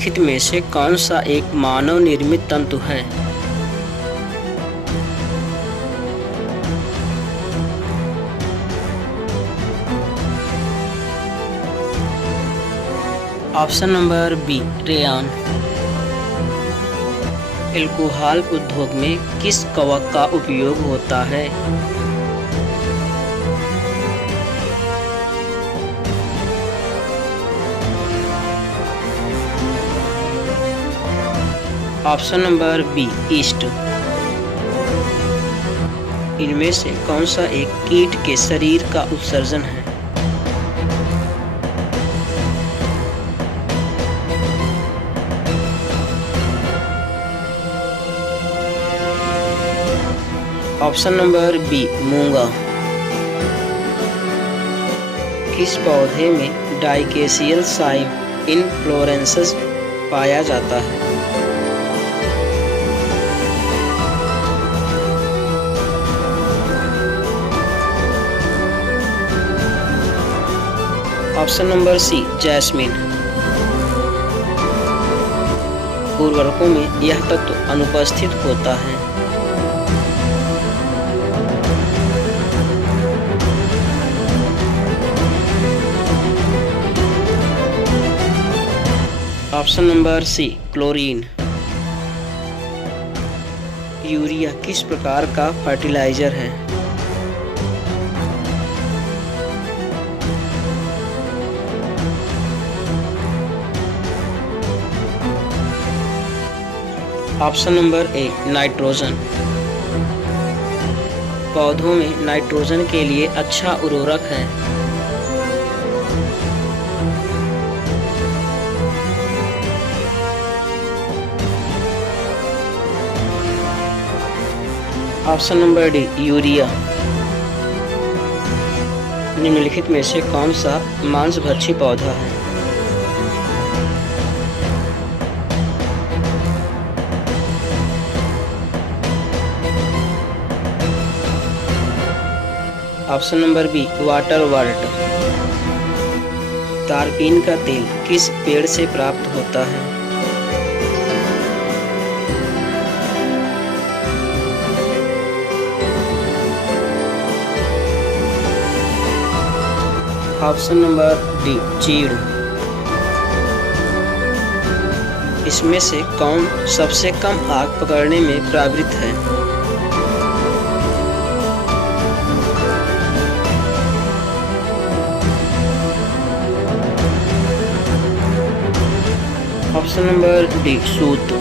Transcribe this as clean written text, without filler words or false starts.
निम्नलिखित में से कौन सा एक मानव निर्मित तंतु है? Option number B, rayon. Alcohol उद्योग में किस कवक का उपयोग होता है? Option number B, yeast. इनमें से कौन सा एक कीट के शरीर का उत्सर्जन है? ऑप्शन नंबर बी, मूंगा। किस पौधे में डाइकेसियल साइव इनफ्लोरेसेंस पाया जाता है? Option number C, jasmine. उर्वरकों में यह तत्व अनुपस्थित होता है। Option number C, chlorine. Urea किस प्रकार का फर्टिलाइजर है? Option number A, nitrogen. पौधों में नाइट्रोजन के लिए अच्छा उर्वरक है। Option number D, urea. निम्नलिखित में से कौन सा मांसभक्षी पौधा है? Option number B, waterwort. तारपीन का तेल किस पेड़ से प्राप्त होता है? ऑप्शन नंबर डी, चीड़। इसमें से कौन सबसे कम आग पकड़ने में प्रवृत्त है? ऑप्शन नंबर डी, सूत।